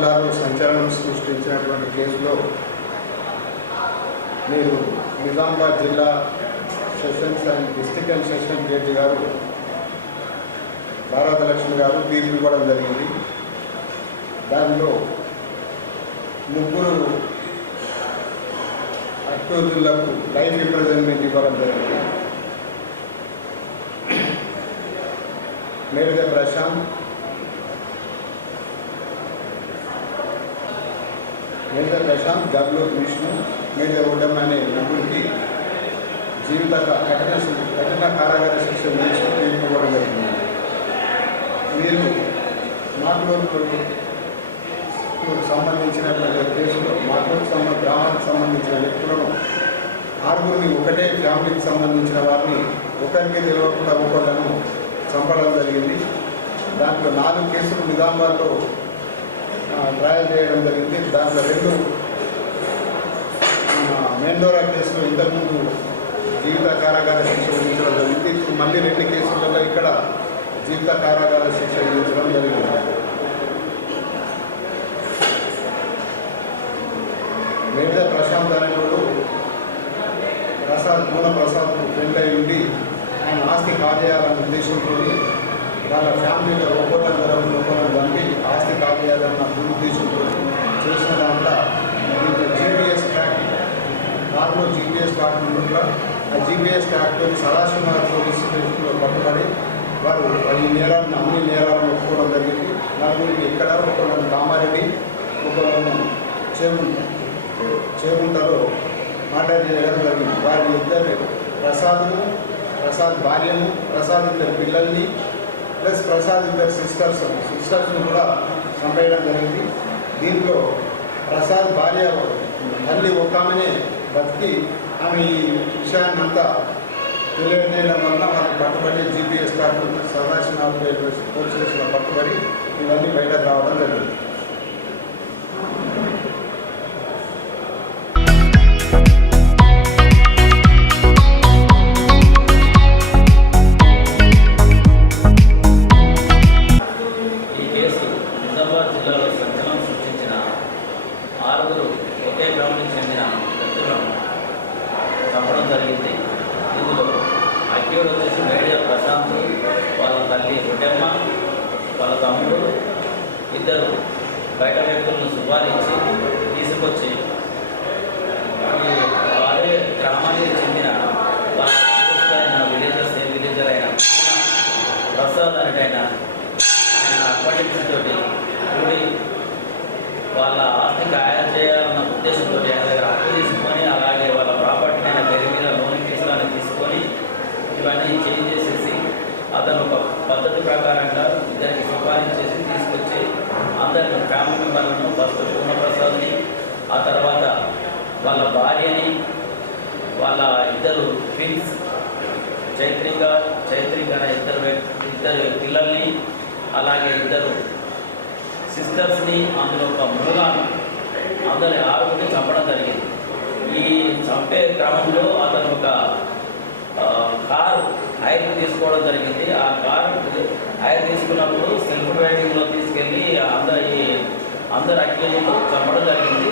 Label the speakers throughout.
Speaker 1: జిల్లాలో సంచలనం సృష్టించినటువంటి కేసులో మీరు నిజామాబాద్ జిల్లా sessions and district and session judge గారు భారతలక్ష్మి గారు తీర్పు ఇవ్వడం జరిగింది. దానిలో ముగ్గురు అక్యూజులకు లైఫ్ రిప్రజెంటేటివ్ ఇవ్వడం జరిగింది. మేడద ప్రశాంత్ మేజర్ ప్రశాంత్ గర్లూరు విష్ణు మేజర్ ఉడమ్ అనే నటుడికి జీవిత కఠిన కఠిన కారాగార శిక్ష విధించి ఇవ్వడం జరిగింది. మీరు మాటూరు సంబంధించినటువంటి కేసులో మాటలకు సంబంధ గ్రామానికి సంబంధించిన వ్యక్తులను ఆరుగురిని ఒకటే ఫ్యామిలీకి సంబంధించిన వారిని ఒకరికి తెలియకుండా ఒకళ్ళను చంపడం జరిగింది. దాంట్లో నాలుగు కేసులు నిజామాబాద్లో ట్రయల్ చేయడం జరిగింది. దాంట్లో రెండు ఆ, మెండోరా కేసులో ఇంతకుముందు జీవిత కారాగార శిక్ష విధించడం జరిగింది. ఇప్పుడు మళ్ళీ రెండు కేసులలో ఇక్కడ జీవిత కారాగార శిక్ష విధించడం జరిగింది. మిగతా ప్రశాంత్ అనేవాడు ప్రసాద్ మూల ప్రసాద్ ఫ్రెండ్ అయి ఉండి ఆయన ఆస్తి కాజేయాలన్న ఉద్దేశంతో వాళ్ళ ఫ్యామిలీలో ఒక్కొక్కరు జరగదు ఒక్కొక్కరు చంపి ఆస్తి కాజేయాలన్న దురుద్దేశంతో చేసిన దాంట్లో మీకు జీపీఎస్ ట్రాక్ దాంట్లో జీపీఎస్ ట్రాక్ ఆ జీపీఎస్ ట్రాక్తో సదాశివనాథ్ పోలీస్ స్టేషన్లో పట్టుబడి వారు ఈ నేరాలను అన్ని నేరాలను ఒప్పుకోవడం జరిగింది. నలుగురికి ఇక్కడ ఒకళ్ళని కామారెడ్డి ఒకళ్ళను చేము చేముంటారో మర్డర్ చేయడం జరిగింది. వారి ఇద్దరు ప్రసాద్ను ప్రసాద్ భార్యను ప్రసాద్ ఇద్దరు పిల్లల్ని ప్లస్ ప్రసాద్ ఇద్దరు సిస్టర్స్ సిస్టర్స్ను కూడా చంపేయడం జరిగింది. దీంట్లో ప్రసాద్ భార్య తల్లి ఒక ఆమెనే బతికి మనం ఈ విషయాన్ని అంతా తెలియజేయడం వలన మనకు పట్టుబడి జీపీఎస్ కార్డు సదాశివ పోలీస్ స్టేషన్లో పట్టుబడి ఇవన్నీ బయటకు రావడం జరిగింది.
Speaker 2: వాళ్ళ భార్యని వాళ్ళ ఇద్దరు ట్విన్స్ చైత్రిక చైత్రిక అనే ఇద్దరు ఇద్దరు పిల్లల్ని అలాగే ఇద్దరు సిస్టర్స్ని అందులో ఒక మృగాన్ని అందరి ఆరుగురిని చంపడం జరిగింది. ఈ చంపే క్రమంలో అతను ఒక కారు హైర్ తీసుకోవడం జరిగింది. ఆ కారు హైర్ తీసుకున్నప్పుడు సెల్ఫ్ డ్రైవింగ్లో తీసుకెళ్ళి అందరి అందరు అక్యూజ్లో చంపడం జరిగింది.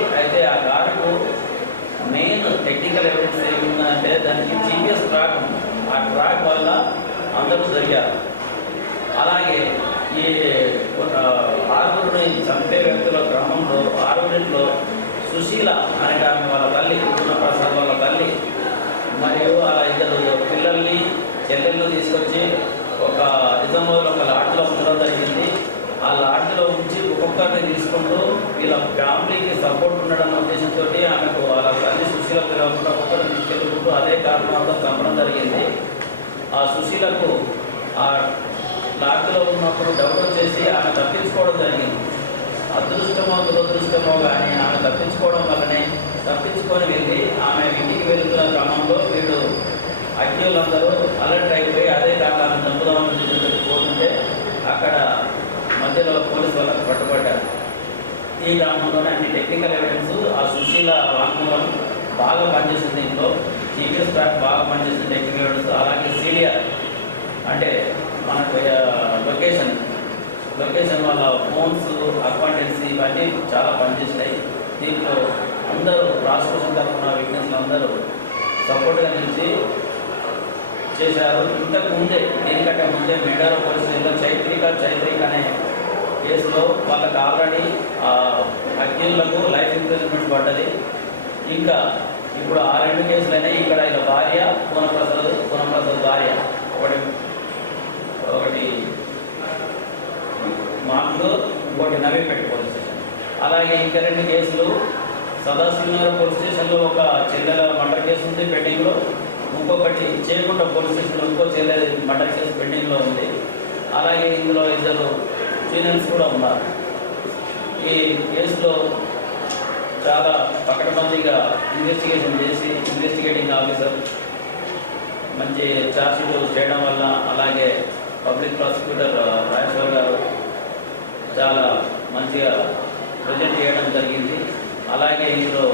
Speaker 2: మెయిన్ టెక్నికల్ ఎవిడెన్స్ ఏముందంటే దానికి జీపీఎస్ ట్రాక్ ఆ ట్రాక్ వల్ల అందరూ జరిగారు. అలాగే ఈ ఆరుగురు ఆరుగురిని చంపే వ్యక్తుల క్రమంలో ఆరుగురిలో సుశీల అనే ఆమె వాళ్ళ తల్లి పూర్ణప్రసాద్ వాళ్ళ తల్లి మరియు అలా ఇద్దరు పిల్లల్ని చెల్లెళ్ళు తీసుకొచ్చి ఒక నిజామాబాద్లో ఒక లాడ్జ్లో ఉండడం జరిగింది. ఆ లాడ్జ్లో ఉంచి ఒక్కొక్కరిని తీసుకుంటూ వీళ్ళ ఫ్యామిలీకి సపోర్ట్ ఉండడం ఉద్దేశంతో ఆమెకు వాళ్ళ తల్లి సుశీల పిలవకుండా ఒక్కొక్కరిని తీసుకెళ్ళుకుంటూ చంపడం జరిగింది. ఆ సుశీలకు ఆ లాడ్జ్లో ఉన్నప్పుడు డౌట్ చేసి ఆమె తప్పించుకోవడం జరిగింది. అదృష్టమో దురదృష్టమో కానీ ఆమె తప్పించుకోవడం వల్లనే తప్పించుకొని వెళ్ళి ఆమె ఇంటికి వెళ్తున్న క్రమంలో వీడు అజ్ఞులందరూ అలర్ట్ అయిపోయి అదే కాక ఆమె చంపుదామని పోతుంటే అక్కడ మధ్యలో పోలీసు వాళ్ళకి పట్టుబడ్డారు. ఈ గ్రామంలోనే అన్ని టెక్నికల్ ఎవిడెన్స్ ఆ సుశీల వాహనం బాగా పనిచేస్తుంది దీంట్లో జీపీఎస్ ట్రాక్ బాగా పనిచేస్తుంది టెక్నికల్ అలాగే సీడియర్ అంటే మనకు లొకేషన్ లొకేషన్ వాళ్ళ ఫోన్స్ అక్వాంటెన్సీ ఇవన్నీ చాలా పనిచేసినాయి దీంట్లో అందరూ రాష్ట్రం తరఫున విట్నెస్లు అందరూ సపోర్ట్గా నిలిచి చేశారు. ఇంతకు ముందే దీనికంటే ముందే మేడారం పోలీస్ చైత్రిక చైత్రిక అనే కేసులో వాళ్ళకి ఆల్రెడీ అక్యూజ్లకు లైఫ్ ఇంప్రూవ్మెంట్ పడ్డది. ఇంకా ఇప్పుడు ఆ రెండు కేసులైనా ఇక్కడ ఆయన భార్య పూనప్రసాద్ పూనప్రసాద్ భార్య. ఒకటి ఒకటి మాటలు ఇంకోటి నవీపేట పోలీస్ స్టేషన్. అలాగే ఇంకా రెండు కేసులు సదాశివనగర్ పోలీస్ స్టేషన్లో ఒక చెల్లెల మర్డర్ కేసు ఉంది పెండింగ్లో. ఇంకొకటి చేయకుండా పోలీస్ స్టేషన్లో ఇంకో చెల్లె మర్డర్ కేసు పెండింగ్లో ఉంది. అలాగే ఇందులో ఇద్దరు సీనియర్స్ కూడా ఉన్నారు. ఈ కేసులో చాలా పకడ్బందీగా ఇన్వెస్టిగేషన్ చేసి ఇన్వెస్టిగేటింగ్ ఆఫీసర్ మంచి ఛార్జ్షీట్ చేయడం వల్ల అలాగే పబ్లిక్ ప్రాసిక్యూటర్ రాజేశ్వర్ గారు చాలా మంచిగా ప్రజెంట్ చేయడం జరిగింది. అలాగే ఇందులో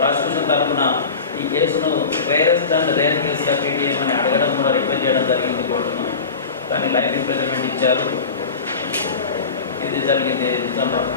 Speaker 2: ప్రాసిక్యూషన్ తరఫున ఈ కేసును రేరెస్ట్ అండ్ రేర్ కేసుగా పీడిఎం అని అడగడం కూడా రిక్వెస్ట్ చేయడం జరిగింది కోర్టును. కానీ లైఫ్ ఇంప్రెజర్మెంట్ ఇచ్చారు. ఇది జరిగింది డిసెంబర్